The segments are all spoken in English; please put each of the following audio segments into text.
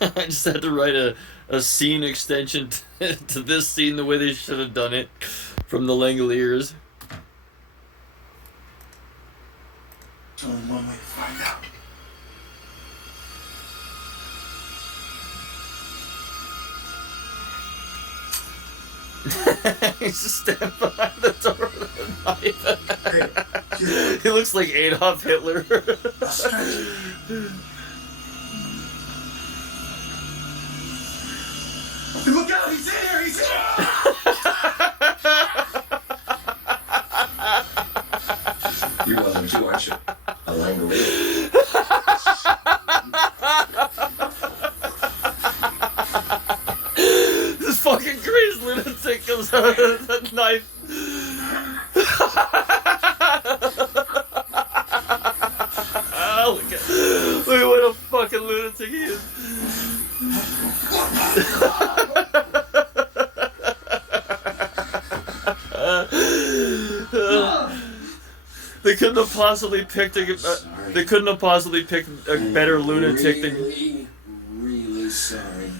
I just had to write a scene extension to this scene the way they should have done it from the Langeliers. Only one way to find out. He's just standing behind the door with a knife. He looks like Adolf Hitler. Look out! He's in here! He's in here! You're welcome to, aren't you? A Langelier. This fucking crazed lunatic comes out of the knife. Oh, look at what a fucking lunatic he is. They couldn't have possibly picked a better lunatic than. Really sorry,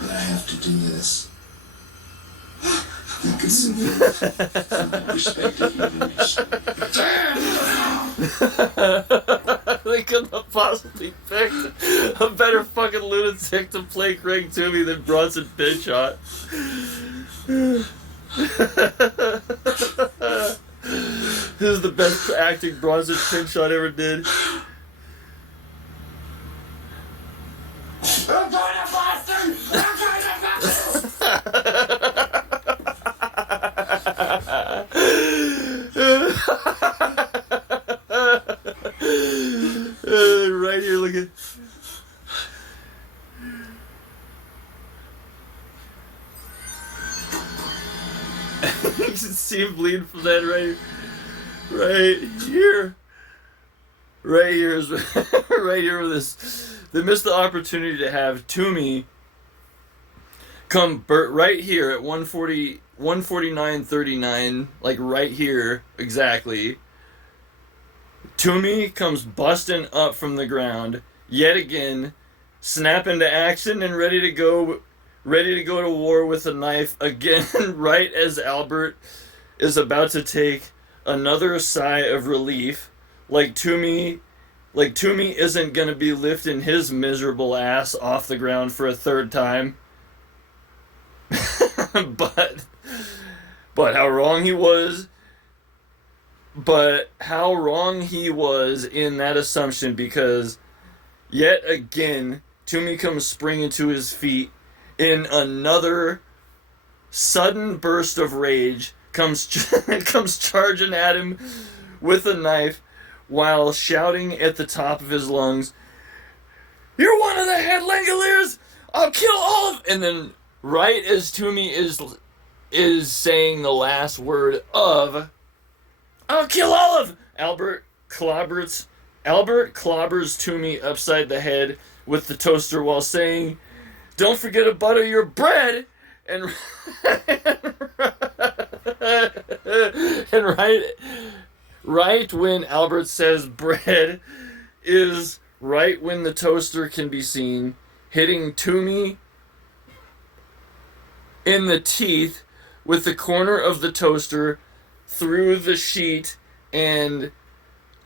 but I have to do this. Look at some perspective. They couldn't have possibly picked a better fucking lunatic to play Craig Toomey than Bronson Pinchot. This is the best acting Bronson Pinchot ever did. I'm going to Boston! I'm going to Boston! Right here, look at. You can see him bleeding from that right here. Right here is right here with this. They missed the opportunity to have Toomey come right here at 149.39, like right here exactly. Toomey comes busting up from the ground yet again, snap into action and ready to go to war with a knife again. Right as Albert is about to take another sigh of relief, like Toomey isn't gonna be lifting his miserable ass off the ground for a third time. but how wrong he was. But how wrong he was in that assumption, because yet again Toomey comes springing to his feet in another sudden burst of rage, comes charging at him with a knife while shouting at the top of his lungs, "You're one of the head Langeliers! I'll kill all of..." And then right as Toomey is saying the last word of "I'll kill all of..." Albert clobbers Toomey upside the head with the toaster while saying, "Don't forget to butter your bread." And right when Albert says bread is right when the toaster can be seen hitting Toomey in the teeth with the corner of the toaster through the sheet, and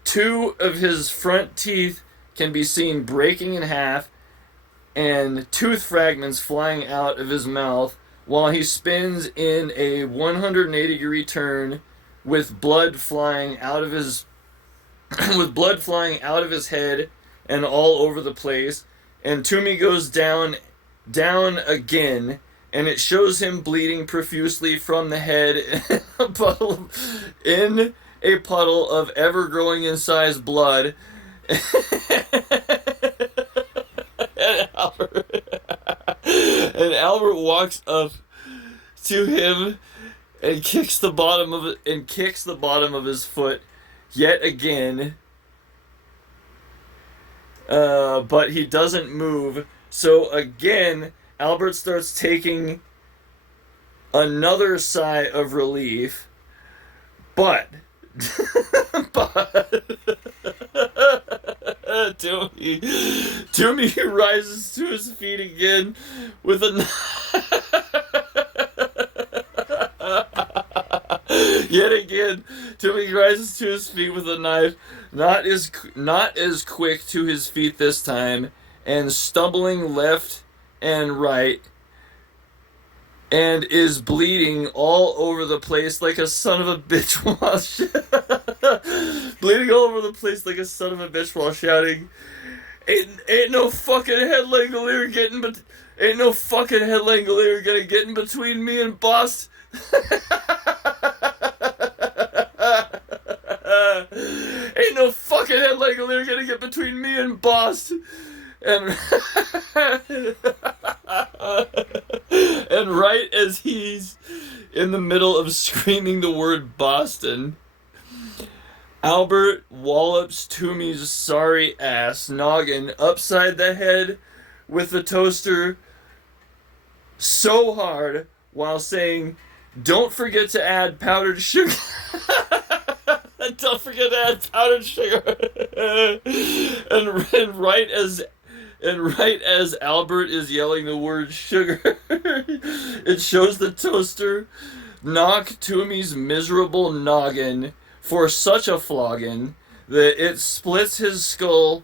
two of his front teeth can be seen breaking in half and tooth fragments flying out of his mouth while he spins in a 180-degree turn with blood flying out of his head and all over the place. And Toomey goes down again, and it shows him bleeding profusely from the head in a puddle of ever-growing in size blood. And Albert walks up to him and kicks the bottom of his foot yet again. But he doesn't move. So again, Albert starts taking another sigh of relief, but Toomey rises to his feet again with a Yet again, Toomey rises to his feet with a knife, not as quick to his feet this time, and stumbling left and right, and is bleeding all over the place like a son of a bitch while bleeding all over the place like a son of a bitch while shouting, "Ain't no fucking head Langelier getting, but ain't no fucking head Langelier gonna get in between me and Boston." Ain't no fucking head Langelier gonna get between me and Boston. And and right as he's in the middle of screaming the word Boston, Albert wallops Toomey's sorry ass noggin upside the head with the toaster so hard while saying, "Don't forget to add powdered sugar." Don't forget to add powdered sugar. and right as Albert is yelling the word sugar, it shows the toaster knock Toomey's miserable noggin for such a flogging that it splits his skull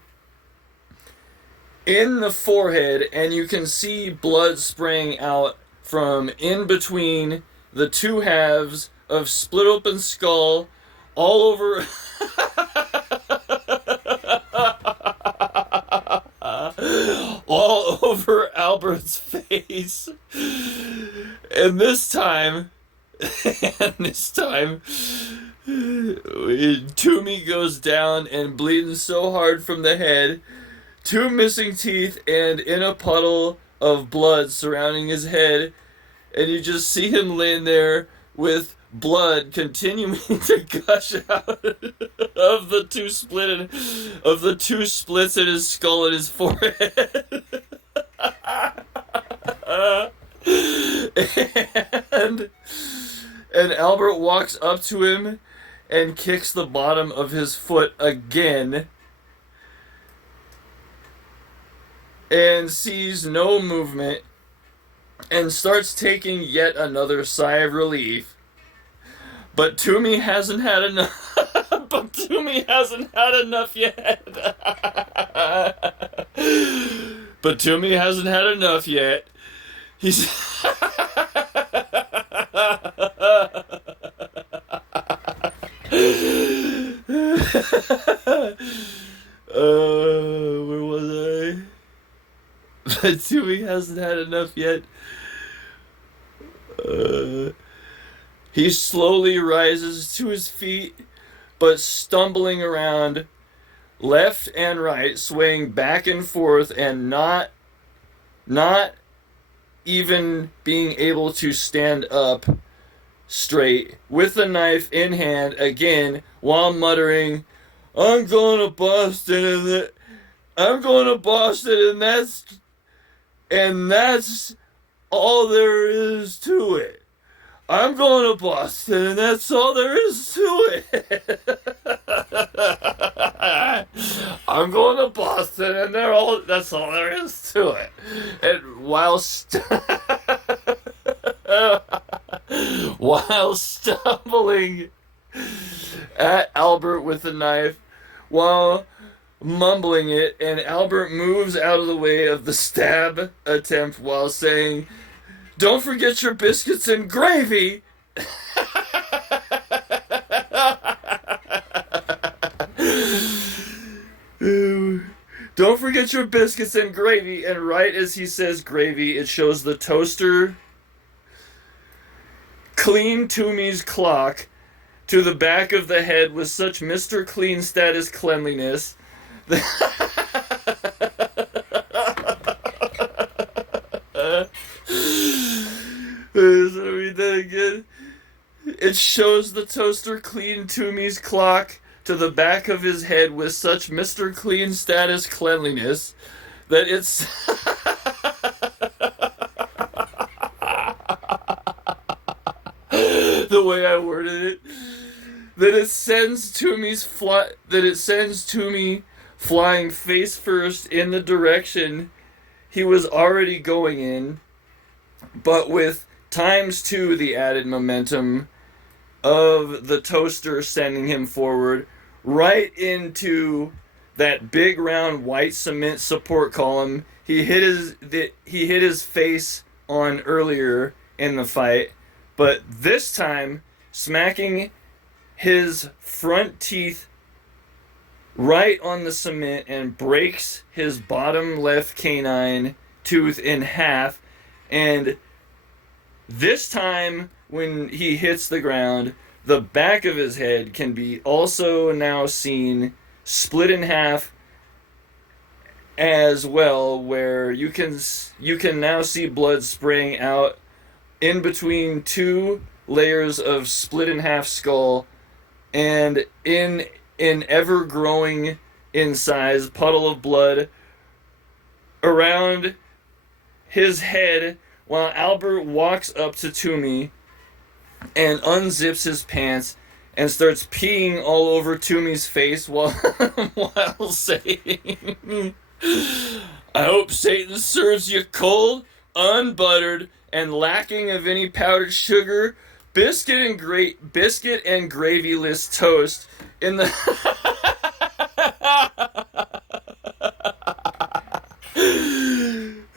in the forehead, and you can see blood spraying out from in between the two halves of split open skull all over all over Albert's face. And this time Toomey goes down and bleeding so hard from the head, 2 missing teeth, and in a puddle of blood surrounding his head, and you just see him laying there with blood continuing to gush out of the two splits in his skull and his forehead. and Albert walks up to him and kicks the bottom of his foot again, and sees no movement, and starts taking yet another sigh of relief. But Toomey hasn't had enough. But Toomey hasn't had enough yet. But Toomey hasn't had enough yet. He's where was I? But Toomey hasn't had enough yet. He slowly rises to his feet, but stumbling around left and right, swaying back and forth, and not even being able to stand up straight, with the knife in hand again, while muttering, I'm going to Boston, and that's all there is to it. I'm going to Boston, and that's all there is to it. I'm going to Boston, and that's all there is to it. And while stumbling at Albert with the knife, while mumbling it, and Albert moves out of the way of the stab attempt while saying, don't forget your biscuits and gravy. Don't forget your biscuits and gravy. And right as he says gravy, it shows the toaster clean Toomey's clock to the back of the head with such Mr. Clean status cleanliness. Read that again. It shows the toaster clean Toomey's clock to the back of his head with such Mr. Clean status cleanliness that it's the way I worded it, that it sends Toomey flying face first in the direction he was already going in, but with ×2 the added momentum of the toaster sending him forward right into that big round white cement support column he hit his face on earlier in the fight, but this time smacking his front teeth right on the cement and breaks his bottom left canine tooth in half. And this time when he hits the ground, the back of his head can be also now seen split in half as well, where you can now see blood spraying out in between two layers of split in half skull, and in an ever growing in size puddle of blood around his head, while Albert walks up to Toomey and unzips his pants and starts peeing all over Toomey's face while saying, "I hope Satan serves you cold, unbuttered, and lacking of any powdered sugar, biscuit and gravy-less toast in the..."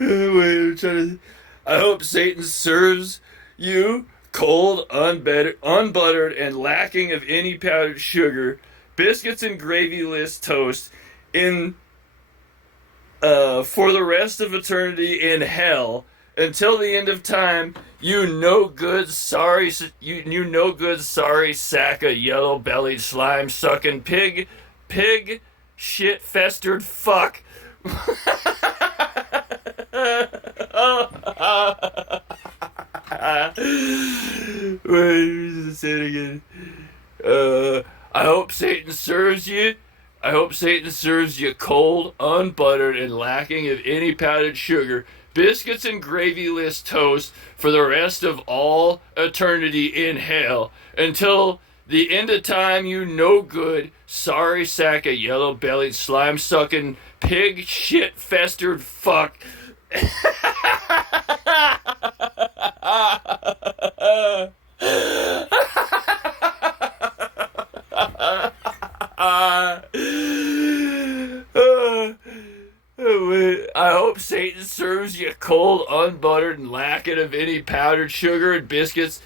Wait, I'm trying to... "I hope Satan serves you cold, unbuttered, and lacking of any powdered sugar, biscuits and gravy-less toast in for the rest of eternity in hell, until the end of time, you no good sorry sack of yellow-bellied, slime-sucking pig shit-festered fuck." Wait, say it again. "I hope Satan serves you cold, unbuttered, and lacking of any powdered sugar, biscuits and gravy-less toast for the rest of all eternity in hell, until the end of time, you no good sorry sack of yellow-bellied, slime-sucking, pig shit-festered fuck." "I hope Satan serves you cold, unbuttered, and lacking of any powdered sugar and biscuits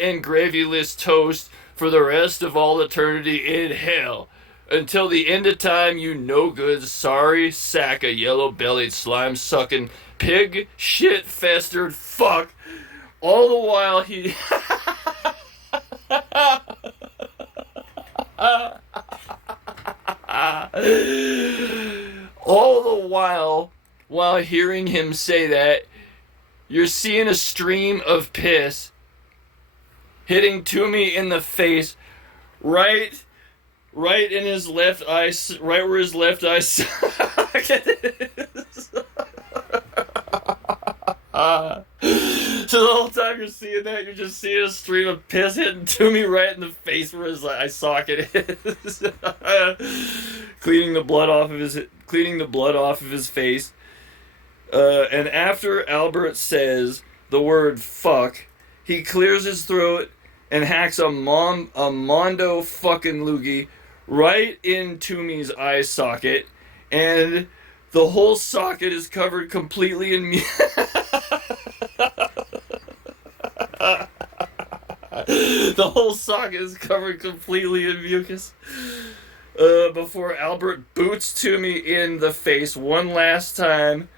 and gravy-less toast for the rest of all eternity in hell, until the end of time, you no good sorry sack of yellow-bellied, slime-sucking, pig shit-festered fuck." All the while he... all the while hearing him say that, you're seeing a stream of piss hitting Toomey in the face, right in his left eye, right where his left eye socket is. So the whole time you're seeing that, you're just seeing a stream of piss hitting Toomey right in the face where his eye socket is. cleaning the blood off of his face. And after Albert says the word fuck, he clears his throat and hacks a mondo fucking loogie right in Toomey's eye socket, and the whole socket is covered completely in the whole socket is covered completely in mucus. Before Albert boots Toomey in the face one last time,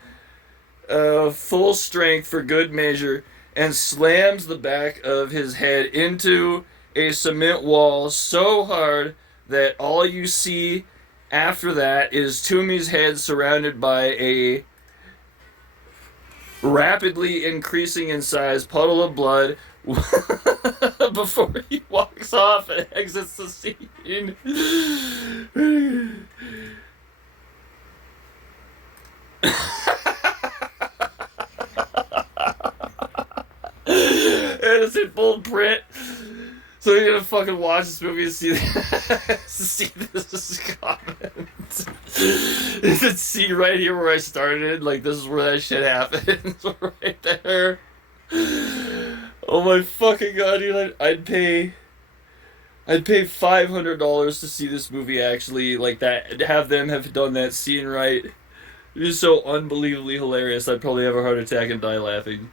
full strength for good measure, and slams the back of his head into a cement wall so hard that all you see after that is Toomey's head surrounded by a rapidly increasing in size puddle of blood before he walks off and exits the scene. And it's in bold print. So you're gonna fucking watch this movie and see see this comment. Is it see right here where I started? Like this is where that shit happens, right there. Oh my fucking god, dude! I'd pay $500 to see this movie actually like that. Have them have done that scene right. It is so unbelievably hilarious. I'd probably have a heart attack and die laughing.